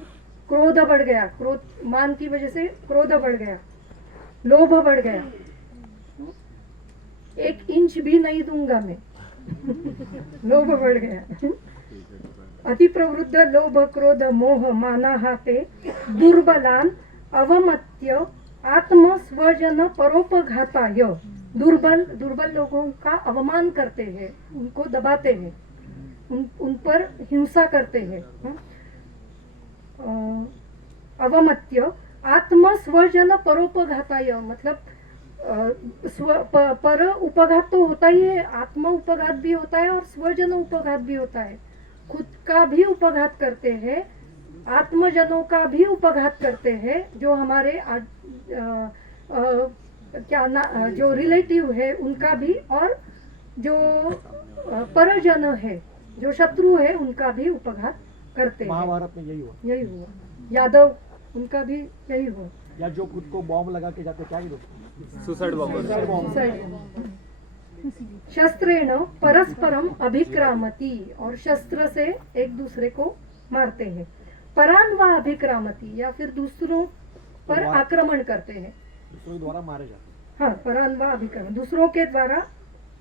क्रोध बढ़ गया, क्रोध, मान की वजह से क्रोध बढ़ गया। लोभ बढ़ गया, 1 इंच भी नहीं दूंगा मैं। लोभ बढ़ गया। अति प्रवृद्ध लोभ, क्रोध, मोह, माना ते दुर्बलान अवमत्य आत्म स्वजन परोपघाताय। दुर्बल लोगों का अवमान करते हैं, उनको दबाते हैं, उन पर हिंसा करते हैं। अवमत्य आत्म स्वजन परोपघाताय, मतलब पर उपघात तो होता ही है, आत्म उपघात भी होता है और स्वजन उपघात भी होता है। खुद का भी उपघात करते हैं, आत्मजनों का भी उपघात करते हैं, जो हमारे जो रिलेटिव है उनका भी, और जो परजन है, जो शत्रु है, उनका भी उपघात करते हैं। महाभारत में यही हुआ। यादव, उनका भी यही हुआ। या जो खुद को बॉम्ब लगा के जाते, क्या सुसाइड बॉम्बर। शस्त्रेण परस्परम अभिक्रामति, और शस्त्र से एक दूसरे को मारते हैं। परान्वा अभिक्रामति, या फिर दूसरों पर आक्रमण करते हैं। दूसरों द्वारा मारे जाते। हाँ, परान्वा अभिक्रमण, दूसरों के द्वारा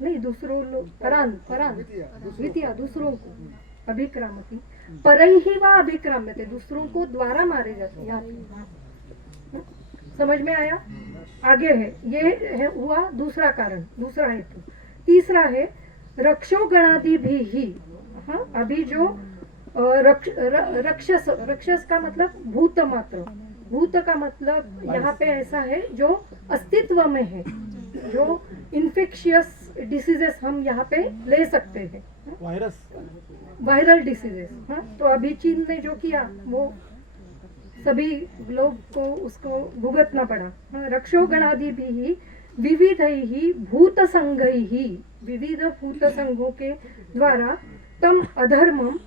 नहीं, दूसरों लोग परान द्वितीय, दूसरों को अभिक्रामति। परैहि वा अभिक्राम्यते, दूसरों को द्वारा मारे जाते हैं। समझ में आया? आगे है, ये है हुआ दूसरा कारण, दूसरा हेतु। तीसरा है रक्षोगणादि भी ही। हाँ, अभी जो रक्षस का मतलब भूत मात्र, भूत का मतलब यहाँ पे ऐसा है जो अस्तित्व में है, जो इन्फेक्शियस डिसीजेस हम यहाँ पे ले सकते हैं, वायरल डिसीजेस। हाँ, तो अभी चीन ने जो किया वो सभी लोग को उसको भुगतना पड़ा। हाँ, रक्षोगणादि भी विविध ही भूत संघ ही, विविध भूत संघों के द्वारा तम अधर्मम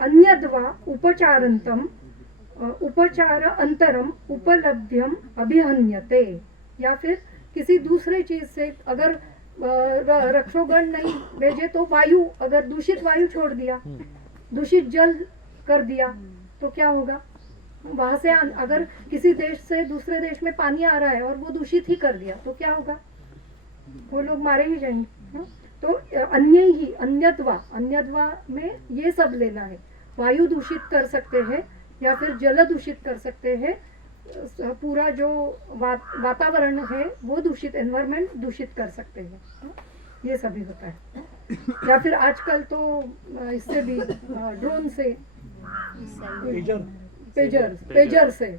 अन्यद्वा उपचारंतम उपचार अंतरम उपलब्ध्यम अभिहन्यते। या फिर किसी दूसरे चीज से अगर रक्षोगण नहीं भेजे तो वायु, अगर दूषित वायु छोड़ दिया, दूषित जल कर दिया तो क्या होगा? वहां से अगर किसी देश से दूसरे देश में पानी आ रहा है और वो दूषित ही कर दिया तो क्या होगा? वो लोग मारे ही जाएंगे। तो अन्यद्वा में ये सब लेना है। वायु दूषित कर सकते हैं या फिर जल दूषित कर सकते हैं, पूरा जो वातावरण है वो दूषित, एनवायरमेंट दूषित कर सकते हैं, ये सभी होता है। या फिर आजकल तो इससे भी ड्रोन से, पेजर से,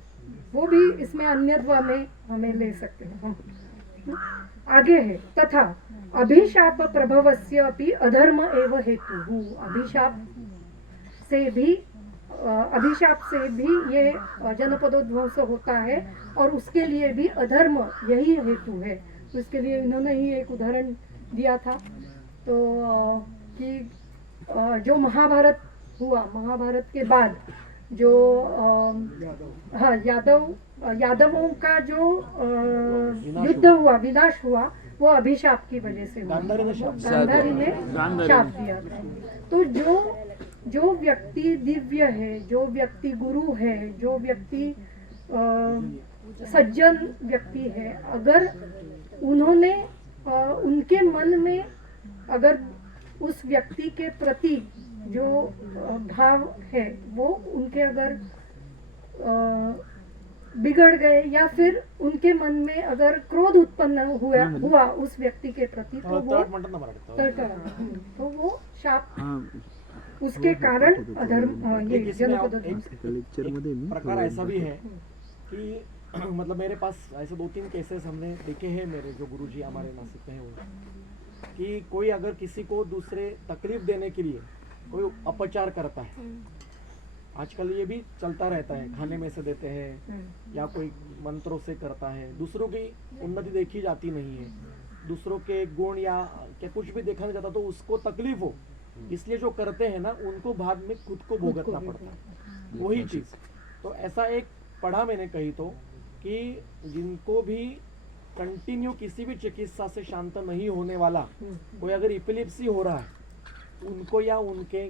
वो भी इसमें अन्यद्वा में हमें ले सकते हैं। आगे है तथा अभिशाप प्रभवस्य अपि अधर्म एव हेतु। अभिशाप से भी अभिशाप से भी ये जनपदोध्वंस होता है और उसके लिए भी अधर्म यही हेतु है। तो इसके लिए इन्होंने ही एक उदाहरण दिया था तो कि जो महाभारत हुआ, महाभारत के बाद जो हाँ यादवों का जो युद्ध हुआ, विनाश हुआ, वो अभिशाप की वजह से हुआ। गांधारी ने शाप गांधारी ने शाप दिया था। तो जो व्यक्ति दिव्य है, जो व्यक्ति गुरु है, जो व्यक्ति सज्जन व्यक्ति है, अगर उन्होंने उनके मन में अगर उस व्यक्ति के प्रति जो भाव है वो उनके अगर बिगड़ गए या फिर उनके मन में अगर क्रोध उत्पन्न हुआ उस व्यक्ति के प्रति तो वो म्हणतात ना मराठीत. तळतळा, तो वो शाप उसके कारण अधर्म ये एक इसमें जनपद एक प्रकार ऐसा भी है कि मतलब मेरे पास ऐसे 2-3 केसेस हमने देखे हैं, मेरे जो गुरुजी हमारे नासिक में हैं वो, कि कोई अगर किसी को दूसरे तकलीफ देने के लिए कोई अपचार करता है, आजकल ये भी चलता रहता है, खाने में से देते हैं या कोई मंत्रों से करता है, दूसरों की उन्नति देखी जाती नहीं है, दूसरों के गुण या क्या कुछ भी देखा नहीं जाता तो उसको तकलीफ हो, इसलिए जो करते हैं ना उनको बाद में खुद को भुगतना पड़ता है वही चीज। तो ऐसा एक पढ़ा मैंने कहीं तो कि जिनको भी कंटिन्यू किसी भी चिकित्सा से शांत नहीं होने वाला कोई अगर इपिलिप्सी हो रहा है उनको या उनके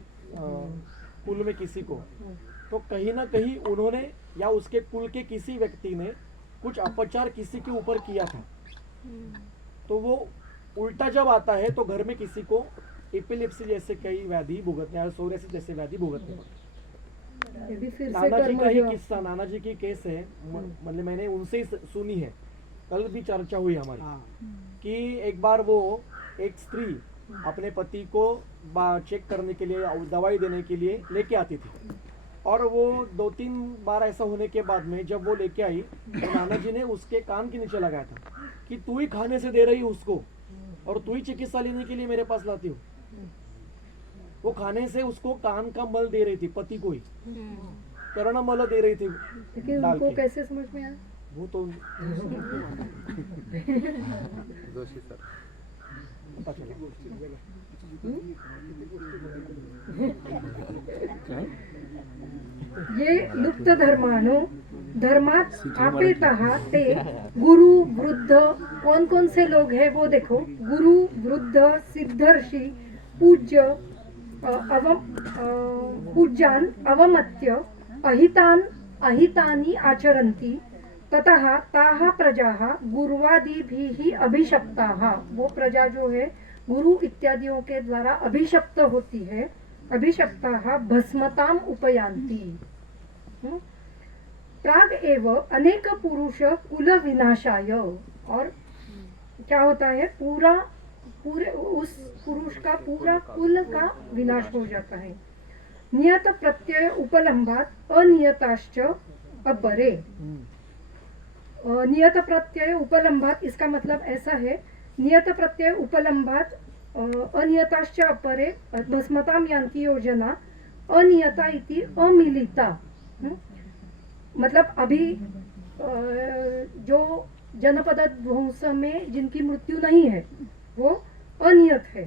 कुल में किसी को, तो कहीं ना कहीं उन्होंने या उसके कुल के किसी व्यक्ति ने कुछ अपचार किसी के ऊपर किया था, तो वो उल्टा जब आता है तो घर में किसी को इपिलिप्सी जैसे कई व्याधि भुगतने या सोरियासिस जैसे व्याधि भुगतने पड़ते। ये भी फिर से नाना जी का ही कर्मयोग। किस्सा, नाना जी की केस है, मतलब मैंने उनसे ही सुनी है, कल भी चर्चा हुई हमारी कि एक बार वो एक स्त्री अपने पति को चेक करने के लिए दवाई देने के लिए लेके आती थी और वो 2-3 बार ऐसा होने के बाद में जब वो लेके आई तो नाना जी ने उसके कान के नीचे लगाया था कि तू ही खाने से दे रही उसको और तू ही चिकित्सा लेने के लिए मेरे पास लाती हो। वो खाने से उसको कान का मल दे रही थी, पति को ही करोना मल दे रही थी लेकिन डाल उनको के। कैसे समझ में आया? वो तो पता चला। ये लुप्त धर्माणु धर्मात आपेतः ते गुरु वृद्ध कौन कौन से लोग हैं वो देखो, गुरु वृद्ध सिद्धर्षि पूज्य पूज्यान अवमत्य अहितानि आचरन्ति ततः ताः प्रजाः गुरुवादिभिः अभिशप्ताः। वो प्रजा जो है गुरु इत्यादियों के द्वारा अभिशप्त होती है, अभिशप्ताः भस्मताम उपयान्ति। प्राग एव अनेक पुरुष कुल विनाशाय, और क्या होता है पूरे उस पुरुष का पूरा कुल का विनाश हो जाता है। नियत प्रत्यय उपलम्भात अनियताश्च अपरे। नियत प्रत्यय उपलम्भात इसका मतलब ऐसा है, नियत प्रत्यय उपलम्भात अनियताश्च अपरे भस्मताम यान्ति योजना अनियता इति अमिलिता। मतलब अभी जो जनपद ध्वंस में जिनकी मृत्यु नहीं है वो अनियत है।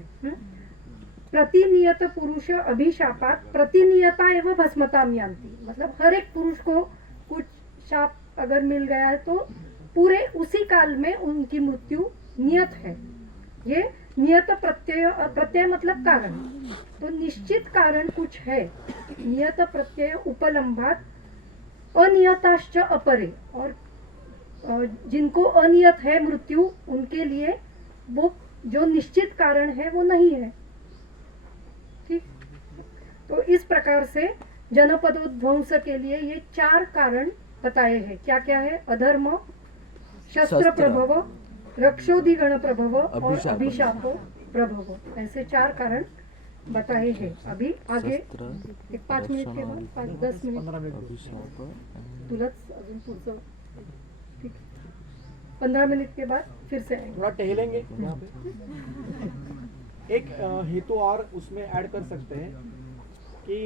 प्रतिनियत पुरुष अभिशापात प्रतिनियता एवं भस्मताम यान्ति। मतलब हर एक पुरुष को कुछ शाप अगर मिल गया है तो पूरे उसी काल में उनकी मृत्यु नियत है। ये नियत प्रत्यय मतलब कारण, तो निश्चित कारण कुछ है। नियत प्रत्यय उपलम्भात अनियताश्च अपरे, और जिनको अनियत है मृत्यु उनके लिए वो जो निश्चित कारण है वो नहीं है। ठीक, तो इस प्रकार से जनपदोध्वंस के लिए ये 4 कारण बताए हैं। क्या क्या है? अधर्म, शस्त्र प्रभव, रक्षोदिगण प्रभव और अभिशाप प्रभव, ऐसे 4 कारण बताए हैं। अभी आगे एक 5 मिनिट के बाद 5-10 मिनिट 15 मिनिट तुलाच अजून पुढचं, ठीक, 15 मिनट के बाद फिर से आएंगे। थोड़ा टहलेंगे यहाँ पे। एक हेतु और उसमें ऐड कर सकते हैं कि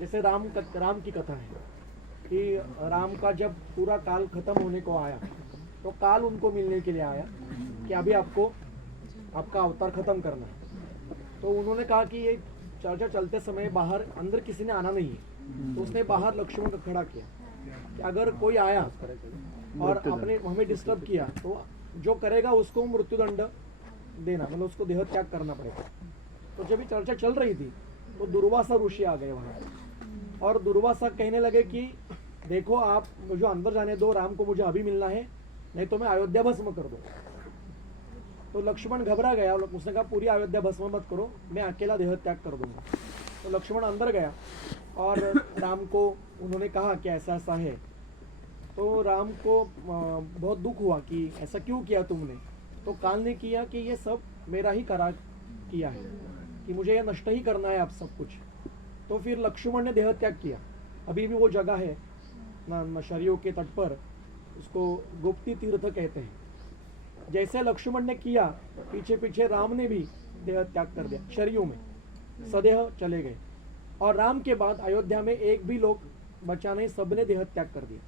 जैसे राम की कथा है कि राम का जब पूरा काल खत्म होने को आया तो काल उनको मिलने के लिए आया कि अभी आपको आपका अवतार खत्म करना है। तो उन्होंने कहा कि ये चर्चा चलते समय बाहर अंदर किसी ने आना नहीं है, तो उसने बाहर लक्ष्मण को खड़ा किया कि अगर कोई आया और अपने हमें डिस्टर्ब किया तो जो करेगा उसको मृत्युदंड देना, मतलब उसको देह त्याग करना पड़ेगा। तो जब ये चर्चा चल रही थी तो दुर्वासा ऋषि आ गए वहाँ और दुर्वासा कहने लगे कि देखो आप मुझे अंदर जाने दो, राम को मुझे अभी मिलना है, नहीं तो मैं अयोध्या भस्म कर दूँ। तो लक्ष्मण घबरा गया, उसने कहा पूरी अयोध्या भस्म मत करो, मैं अकेला देह त्याग कर दूंगा। तो लक्ष्मण अंदर गया और राम को उन्होंने कहा कि ऐसा ऐसा है। तो राम को बहुत दुख हुआ कि ऐसा क्यों किया तुमने। तो काल ने किया कि ये सब मेरा ही करा किया है कि मुझे ये नष्ट ही करना है आप सब कुछ। तो फिर लक्ष्मण ने देह त्याग किया। अभी भी वो जगह है ना शरीयों के तट पर, उसको गुप्ती तीर्थ कहते हैं। जैसे लक्ष्मण ने किया पीछे पीछे राम ने भी देह त्याग कर दिया, शरीयों में सदेह चले गए। और राम के बाद अयोध्या में एक भी लोग बचा नहीं, सबने देह त्याग कर दिया।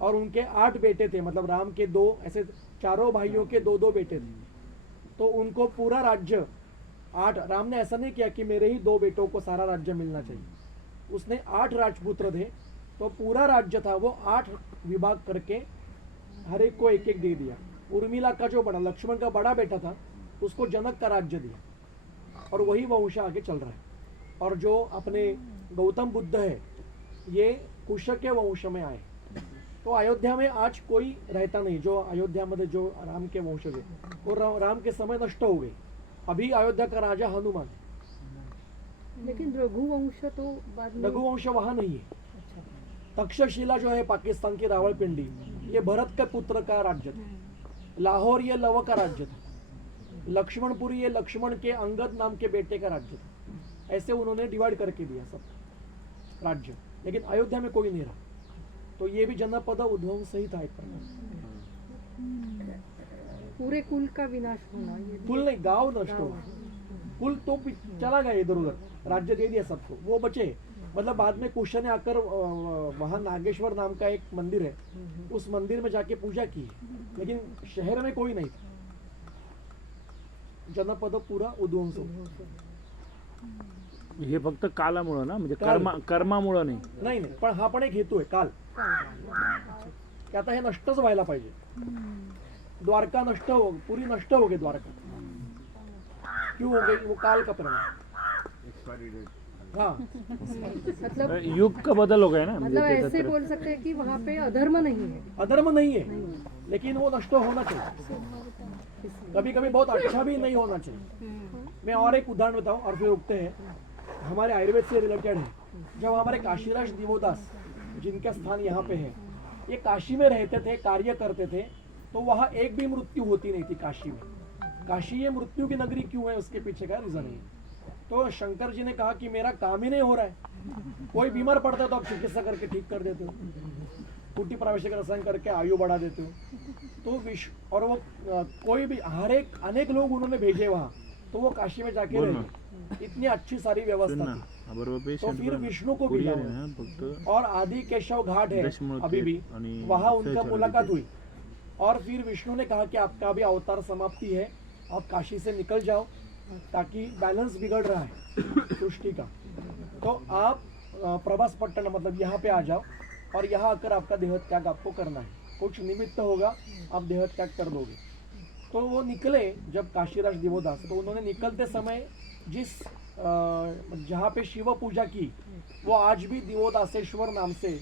और उनके 8 बेटे थे, मतलब राम के 2 ऐसे चारों भाइयों के 2-2 बेटे थे। तो उनको पूरा राज्य 8, राम ने ऐसा नहीं किया कि मेरे ही 2 बेटों को सारा राज्य मिलना चाहिए, उसने 8 राजपुत्र थे तो पूरा राज्य था वो 8 विभाग करके हर एक को एक एक दे दिया। उर्मिला का जो बड़ा लक्ष्मण का बड़ा बेटा था उसको जनक का राज्य दिया और वही वंश आगे चल रहा है। और जो अपने गौतम बुद्ध है ये कुश के वंश में आए। तो अयोध्या में आज कोई रहता नहीं, जो अयोध्या में जो राम के वंशज है वो राम के समय नष्ट हो गए। अभी अयोध्या का राजा हनुमान है, लेकिन रघुवंश तो बाद में रघुवंश वहां नहीं है। तक्षशिला जो है पाकिस्तान की रावलपिंडी, ये भरत के पुत्र का राज्य था। लाहौर ये लव का राज्य था। लक्ष्मणपुरी ये लक्ष्मण के अंगद नाम के बेटे का राज्य था। ऐसे उन्होंने डिवाइड करके दिया सब राज्य, लेकिन अयोध्या में कोई नहीं रहा। तो ये भी जनपद उद्ध्वंस ही था एक प्रकार से। पूरे कुल का विनाश होना, ये भी कुल नहीं, गांव नष्ट हुआ। कुल तो चला गया इधर उधर, राज्य दे दिया सबको, वो बचे। मतलब बाद में कुश ने आकर वहां नागेश्वर नाम का एक मंदिर है, उस मंदिर में जाके पूजा की, लेकिन शहर में कोई नहीं था। जनपद पूरा उद्ध्वंस हो गया। हे फक्त कालामुळं ना, म्हणजे काल. कर्मामुळं नाही. नाही नाही, पण हा पण एक हेतू आहे काल, की आता हे नष्टच व्हायला पाहिजे। द्वारका नष्ट हो, पूरी नष्ट हो गई द्वारका। क्यों हो गई? वो काल का परिणाम। एक्सपायरी डेट हाँ, मतलब युग का बदल हो गया ना, म्हणजे मतलब ऐसे त्याच्यात बोल सकते हैं कि वहाँ पे अधर्म नहीं है। अधर्म नहीं है, लेकिन वो नष्ट होना चाहिए। कभी कभी बहुत अच्छा भी नहीं होना चाहिए। मैं और एक उदाहरण बताऊं और फिर रुकते हैं। हमारे आयुर्वेद से रिलेटेड है। जब हमारे काशीराज दिवोदास, जिनका स्थान यहाँ पे है, ये काशी में रहते थे, कार्य करते थे, तो वहाँ एक भी मृत्यु होती नहीं थी काशी में। काशी ये मृत्यु की नगरी क्यों है, उसके पीछे का रीजन है। तो शंकर जी ने कहा कि मेरा काम ही नहीं हो रहा है। कोई बीमार पड़ता है तो आप चिकित्सा करके ठीक कर देते हो, कुटी प्रावश्यक रसायन करके आयु बढ़ा देते हो। तो विश्व और वो कोई भी हर एक अनेक लोग उन्होंने भेजे वहाँ, तो वो काशी में जाके रहे। इतनी अच्छी सारी व्यवस्था थी। तो फिर विष्णु को भेजा और आदि केशव घाट है अभी भी, वहाँ उनका मुलाकात हुई। और फिर विष्णु ने कहा कि आपका अभी अवतार समाप्ति है, आप काशी से निकल जाओ, ताकि बैलेंस बिगड़ रहा है सृष्टि का। तो आप प्रभास पट्टन मतलब यहाँ पे आ जाओ और यहाँ आकर आपका देह त्याग आपको करना है। कुछ निमित्त होगा, आप देह त्याग कर दोगे। तो वो निकले जब काशीराज दिवोदास, तो उन्होंने निकलते समय जिस जहाँ पे शिव पूजा की, वो आज भी दिवोदासेश्वर नाम से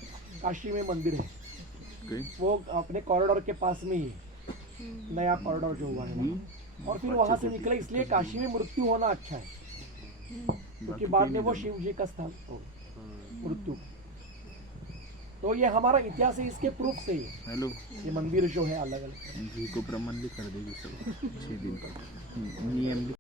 काशी में मंदिर है। वो अपने कॉरिडोर के पास में ही है, नया कॉरिडोर जो हुआ है। और फिर वहां से निकले, इसलिए काशी में मृत्यु होना अच्छा है, क्योंकि बाद में वो शिव जी का स्थान मृत्यु। तो ये हमारा इतिहास है, इसके प्रूफ से ही हेलो ये मंदिर जो है अलग अलग जी को प्रमाण भी कर देगी सब 6 दिन तक नियम